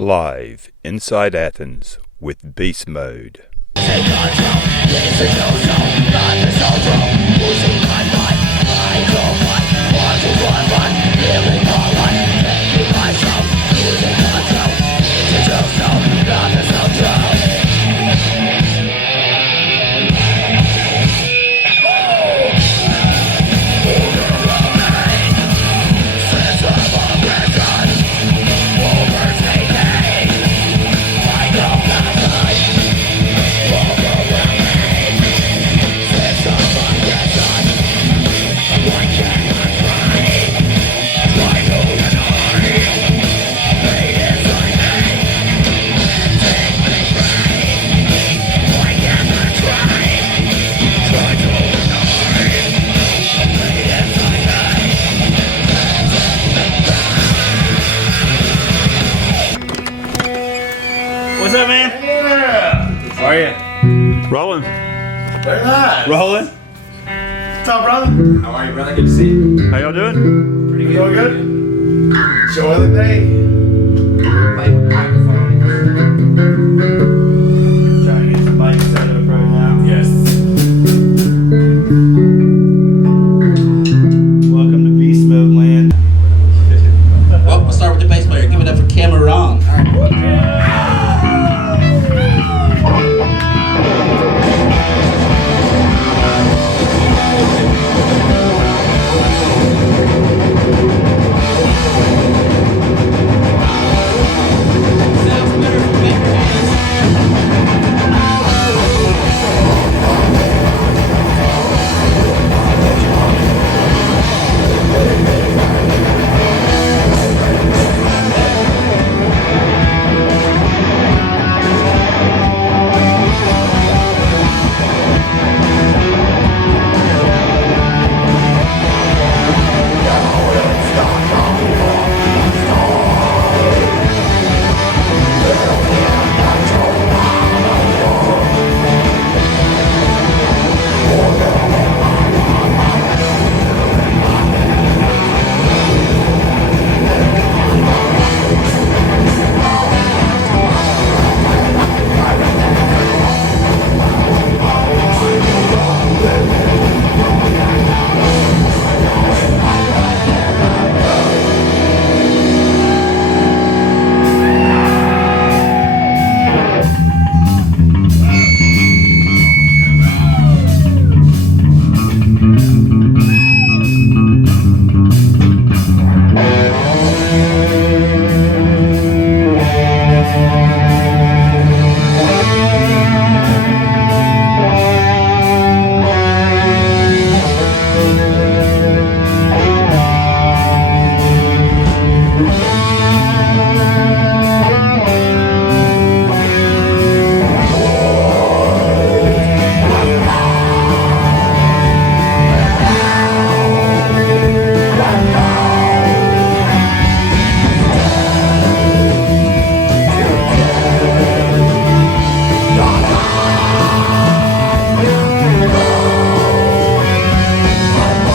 Live inside Athens with Beast Mode. What's up, man? Yeah. How are you? Rolling. Very nice. Rolling. What's up, brother? How are you, brother? Good to see you. How y'all doing? Pretty good. Doing good? Enjoy the day. Playing with the microphone. Trying to get some bikes set up right now. Yes. Welcome to Beast Mode Land. Well, we'll start with the bass player. Give it up for Cameron. All right. Sounds better from bigger hands.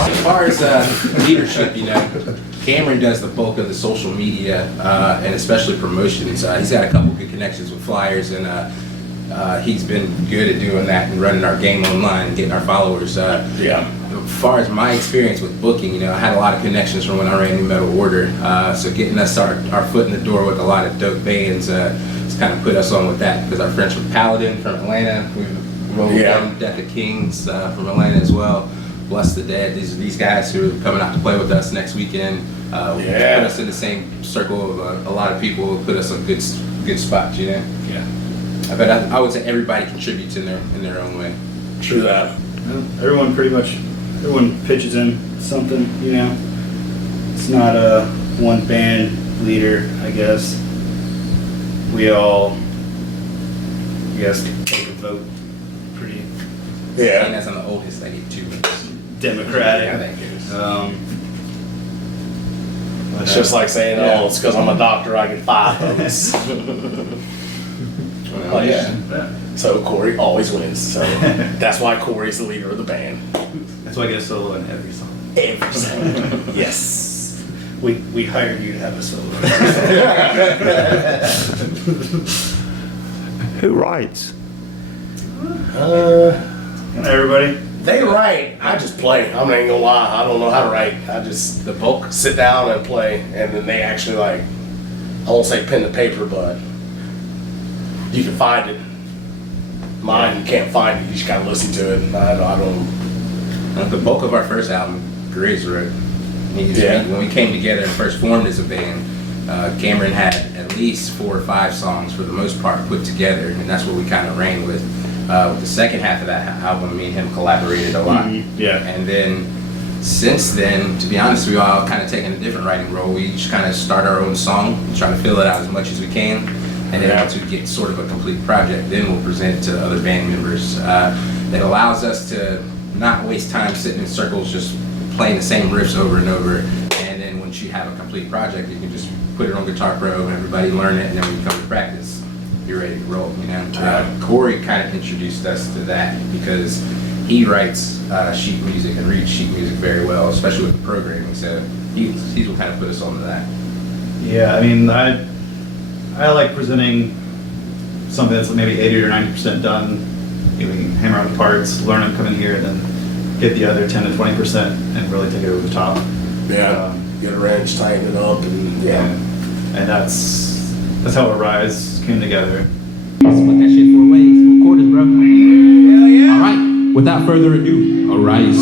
As far as leadership, Cameron does the bulk of the social media and especially promotions. He's got a couple good connections with flyers, and he's been good at doing that and running our game online and getting our followers. As far as my experience with booking, I had a lot of connections from when I ran New Metal Order. So getting us our foot in the door with a lot of dope bands has kind of put us on with that, because our friends from Paladin from Atlanta, we rolled down Death of Kings from Atlanta as well. Bless the Dead. These guys who are coming out to play with us next weekend. Put us in the same circle of a lot of people. Put us on good spots. Yeah. But I would say everybody contributes in their own way. True that. Everyone pitches in something, It's not a one band leader, I guess. We all, take a vote. Pretty And as I'm the oldest, I get 2 minutes. democratic. Yeah, that goes. It's just like saying, oh, it's because I'm a doctor, I get 5 votes. Well, yeah. So Corey always wins. So that's why Corey's the leader of the band. That's why I get a solo in every song. Every song. Yes. We hired you to have a solo. Who writes? Everybody. They write. I just play. I'm not even gonna lie. I don't know how to write. I just The bulk. sit down and play, and then they actually like. I won't say pen to paper, but you can find it. Mine, you can't find it. You just gotta listen to it. I don't. The bulk of our first album, Griggs wrote. When we came together and first formed as a band, Cameron had at least 4 or 5 songs for the most part put together, and that's what we kind of ran with. With the second half of that album, me and him collaborated a lot. Yeah. And then since then, to be honest, we all kind of taken a different writing role. We each kind of start our own song, try to fill it out as much as we can, and then once we get sort of a complete project, then we'll present it to other band members. It allows us to not waste time sitting in circles just playing the same riffs over and over. And then once you have a complete project, you can just put it on Guitar Pro, everybody learn it, and then when you come to practice, you're ready to roll, you know? Corey kind of introduced us to that because he writes sheet music and reads sheet music very well, especially with the programming, so he's what kind of put us onto that. Yeah, I mean, I like presenting something that's maybe 80 or 90% done. You can hammer out the parts, learn them, come in here, and then get the other 10 to 20% and really take it over the top. Get a wrench, tighten it up, and And that's how Arise came together. Let's put that shit 4 ways, 4 quarters, bro. Hell yeah. All right, without further ado, Arise.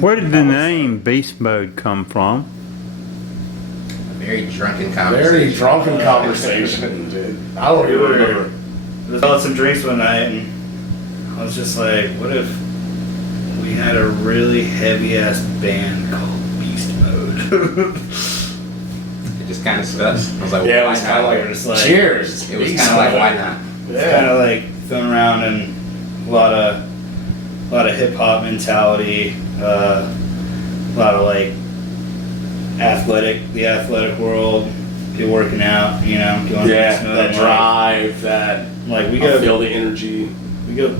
Where did the name Beast Mode come from? Very drunken conversation. very drunken conversation, dude. I don't even remember. We was out some drinks one night, and I was just like, what if we had a really heavy ass band called Beast Mode? It just kind of stuck. I was like, Yeah, it why was not? kind of like, Just like- cheers. It was kind of like, why not? It's kind of like feeling around and a lot of hip hop mentality, a lot of like the athletic world, people working out, you know, doing Yeah, beast mode, that and, drive, that Like we I go feel the energy.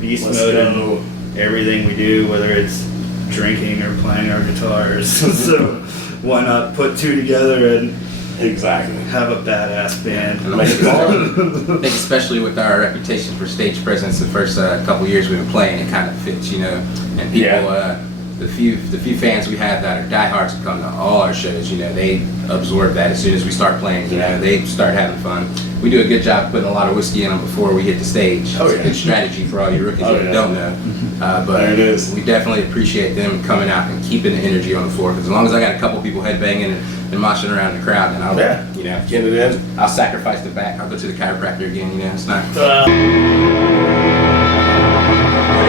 beast Let's mode go. in everything we do, whether it's drinking or playing our guitars. So why not put two together and Exactly. have a badass band. And make it fun. I think especially with our reputation for stage presence, the first couple years we've been playing, it kind of fits, you know. And people, Yeah. the few fans we have that are diehards who come to all our shows, you know, they absorb that as soon as we start playing. You know, they start having fun. We do a good job putting a lot of whiskey in them before we hit the stage. Oh, It's yeah. a good strategy for all you rookies Oh, that yeah. don't know. But There it is. we definitely appreciate them coming out and keeping the energy on the floor. Because as long as I got a couple people headbanging and moshing around the crowd, then I'll, you know, Get it in. I'll sacrifice the back. I'll go to the chiropractor again. You know, it's not. Good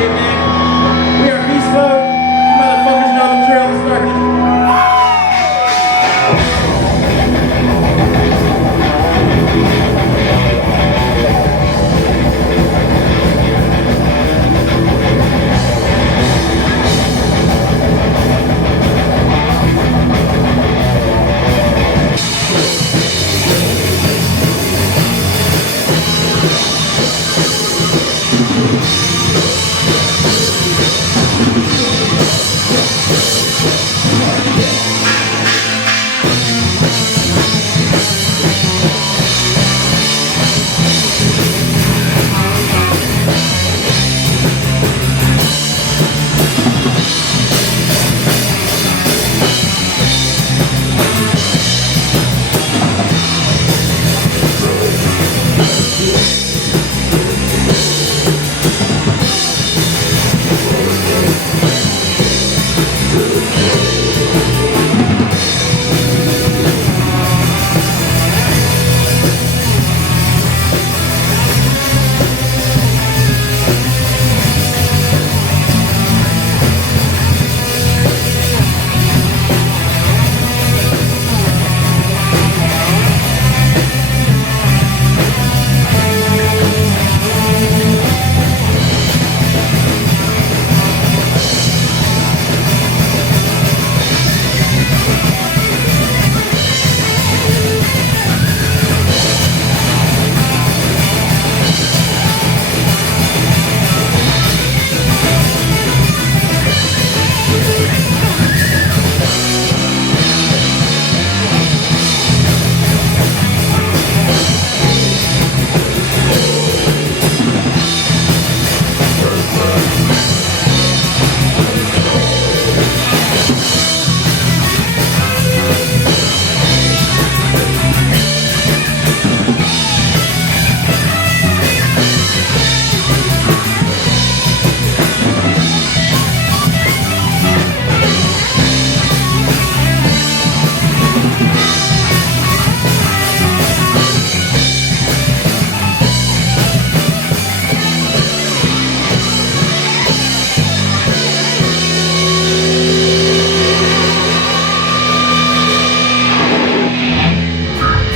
evening. We are Beast Mode. You motherfuckers know the drill. Let's start this.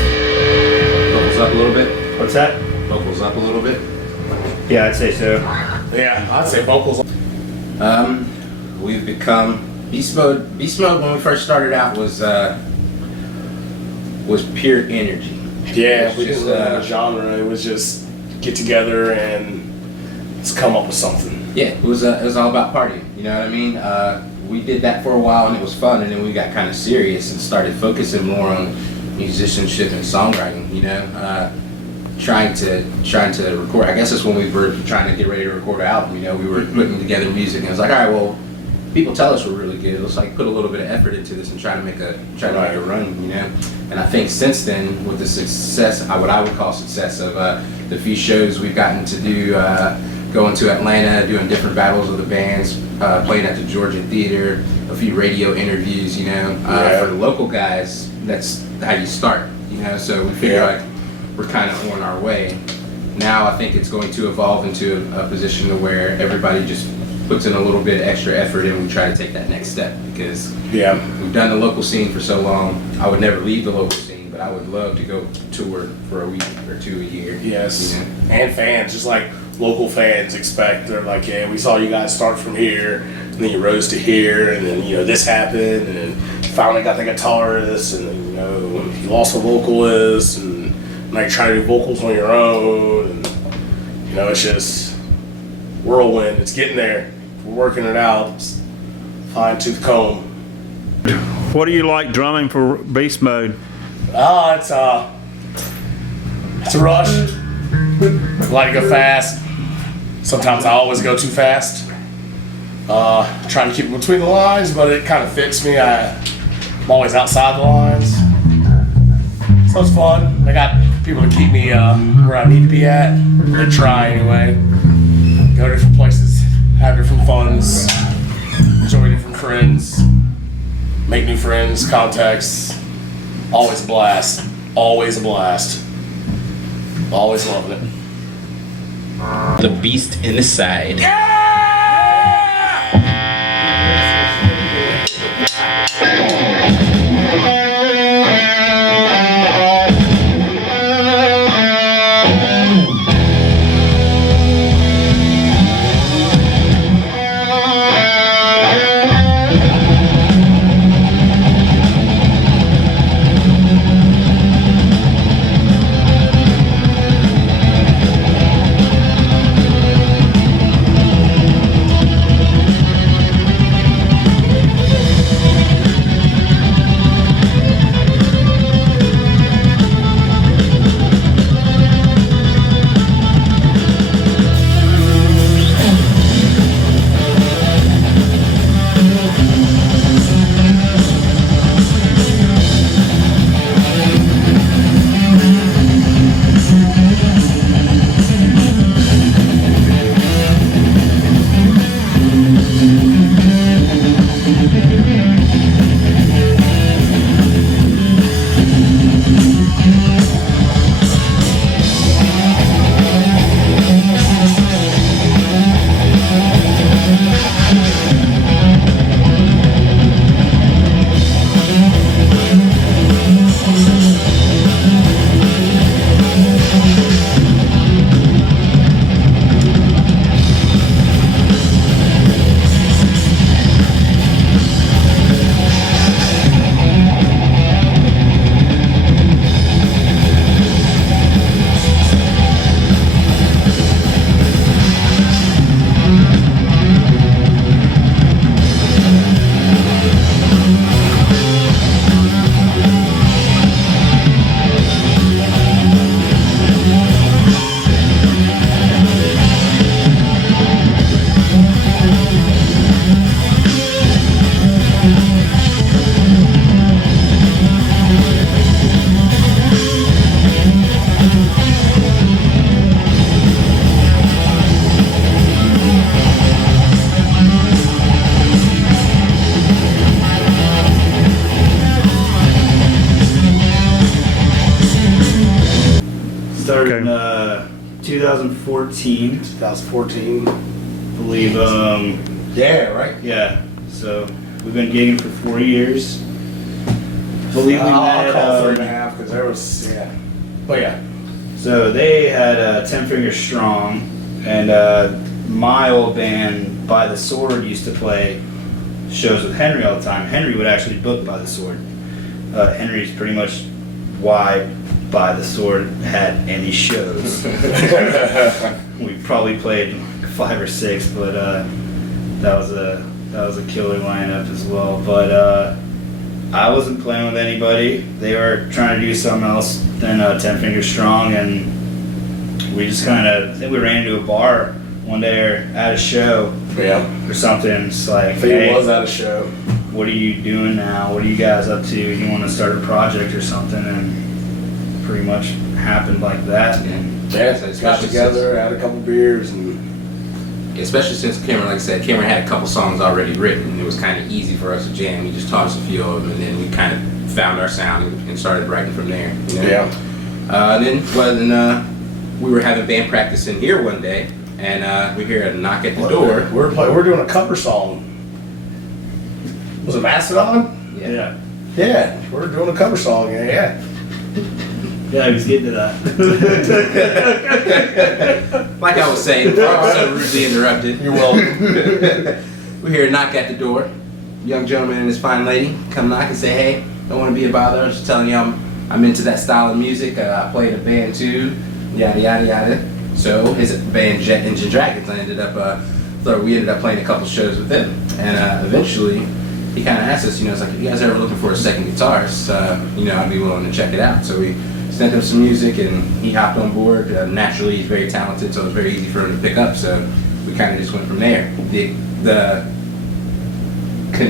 Vocals up a little bit. What's that? Vocals up a little bit. Yeah, I'd say so. Yeah, I'd say vocals. We've become Beast Mode. Beast Mode when we first started out was pure energy. Yeah, It we was didn't really have a genre. It was just get together and let's come up with something. Yeah, it was all about partying. You know what I mean? We did that for a while and it was fun, and then we got kind of serious and started focusing more on musicianship and songwriting. You know, trying to record. I guess that's when we were trying to get ready to record an album. You know, we were putting together music, and it was like, all right, well, people tell us we're really good. Let's like put a little bit of effort into this and try to make a run. You know, and I think since then, with the success, what I would call success of the few shows we've gotten to do, going to Atlanta, doing different battles of the bands, playing at the Georgia Theater, a few radio interviews. You know, for the local guys, that's how you start. You know, so we figure like we're kind of on our way. Now I think it's going to evolve into a position to where everybody just puts in a little bit extra effort and we try to take that next step, because we've done the local scene for so long. I would never leave the local scene, but I would love to go tour for a week or two a year. Yes, you know? and fans, just like local fans expect. They're like, yeah, we saw you guys start from here, and then you rose to here, and then, you know, this happened, and then finally got the guitarist, and then, you know, you lost a vocalist, and like try to do vocals on your own, and, you know, it's just whirlwind. It's getting there. We're working it out. It's fine tooth comb. What do you like drumming for Beast Mode? It's a rush. I like to go fast. Sometimes I always go too fast. Trying to keep it between the lines, but it kind of fits me. I'm always outside the lines. So it's fun. I got people to keep me where I need to be at. They try anyway. Go to different places, have different funs, enjoy different friends, make new friends, contacts. Always a blast. Always a blast. Always loving it. The beast in the side. Started in 2014. 2014. Believe, Yeah, right? yeah. So we've been gigging for 4 years. Believe we I'll met, call 3.5 because there was, yeah. But yeah. so they had 10 Fingers Strong, and my old band By the Sword used to play shows with Henry all the time. Henry would actually book By the Sword. Henry's pretty much why By the Sword had any shows. We probably played like 5 or 6, but that was a killer lineup as well. But I wasn't playing with anybody. They were trying to do something else than 10 Fingers Strong, and we just kind of, I think we ran into a bar one day or at a show Yeah. or something. It's like, I think hey, it was at a show. what are you doing now? What are you guys up to? You want to start a project or something? And pretty much happened like that. And Yeah, So got especially together, had a couple beers, and Especially since Cameron, like I said, Cameron had a couple songs already written, and it was kind of easy for us to jam. He just taught us a few of them, and then we kind of found our sound and started writing from there. You know? yeah. Then we were having band practice in here one day, and we hear a knock at the door. We're doing a cover song. Was it Mastodon? yeah. Yeah, we're doing a cover song. Yeah. Yeah, he was getting to that. Like I was saying, before I was so rudely interrupted. You're welcome. We hear a knock at the door. Young gentleman and his fine lady come knock and say, "Hey, don't want to be a bother. I was just telling you I'm into that style of music. I played a band too, yada yada yada." So his band Jet Engine Dragons, we ended up playing a couple shows with them, and eventually he kind of asked us, it's like, if you guys are ever looking for a second guitarist, I'd be willing to check it out. So we sent him some music, and he hopped on board. Naturally, he's very talented, so it was very easy for him to pick up. So we kind of just went from there.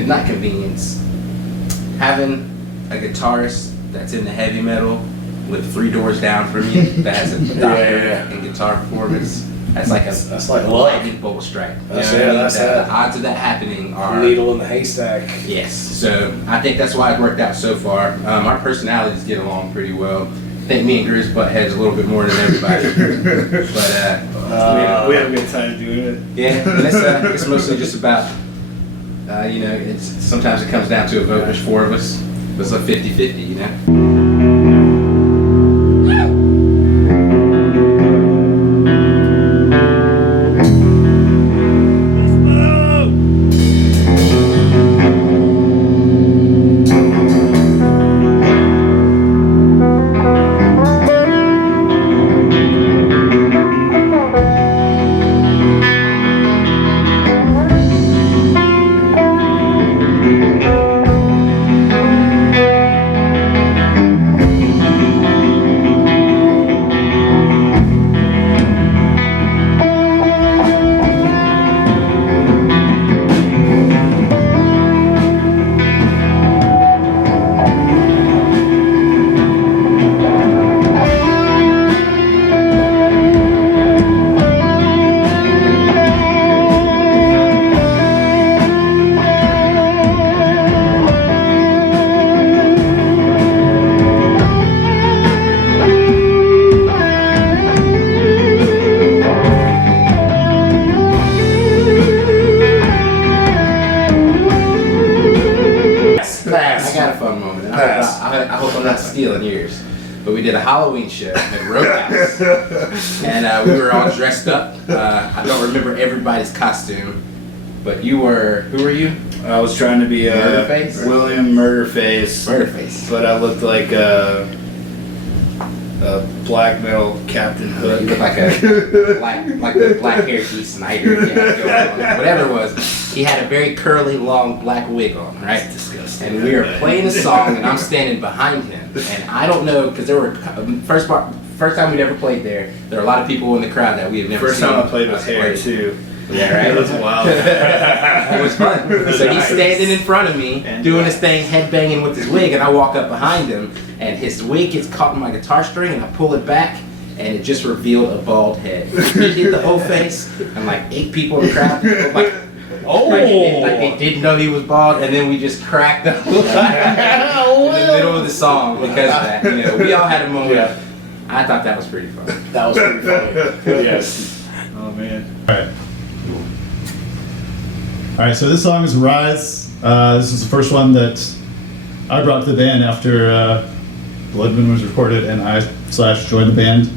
Not convenience, having a guitarist that's into heavy metal with 3 doors down from you that has a doctorate in guitar performance. That's like a lightning bolt strike. The odds of that happening are needle in the haystack. Yes. So I think that's why it worked out so far. Our personalities get along pretty well. I think me and Grizz butt heads a little bit more than everybody. But we have a good time doing it. Yeah, it's mostly just about it's sometimes it comes down to a vote. There's 4 of us. It's a 50-50, I hope I'm not stealing yours. But we did a Halloween show at Roadhouse, and we were all dressed up. I don't remember everybody's costume, but who were you? I was trying to be Murderface? William Murderface. Murderface. But I looked like a black metal Captain Hook. You look like the black haired Dee Snider, whatever it was. He had a very curly, long black wig on, right? That's disgusting. And we were playing a song, and I'm standing behind him, and I don't know because there were first time we'd ever played there. There were a lot of people in the crowd that we had never First seen. time I played with hair too. Yeah, right. It was wild. It was fun. So he's standing in front of me, doing his thing, headbanging with his wig, and I walk up behind him, and his wig gets caught in my guitar string, and I pull it back, and it just revealed a bald head. He hit the whole face, and like 8 people in the crowd, like they didn't know he was bald, and then we just cracked up in the middle of the song because of that. We all had a moment. Yeah. I thought that was pretty fun. That was pretty funny. Yes. Oh man. All right, so this song is Rise. This is the first one that I brought to the band after Blood Moon was recorded and I joined the band.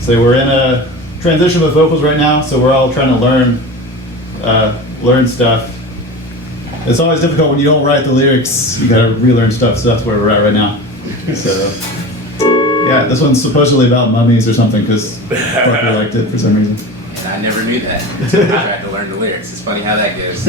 So we're in a transition with vocals right now, so we're all trying to learn stuff. It's always difficult when you don't write the lyrics, you gotta relearn stuff, so that's where we're at right now. So, yeah, this one's supposedly about mummies or something, because Parker liked it for some reason. And I never knew that until I tried to learn the lyrics. It's funny how that goes.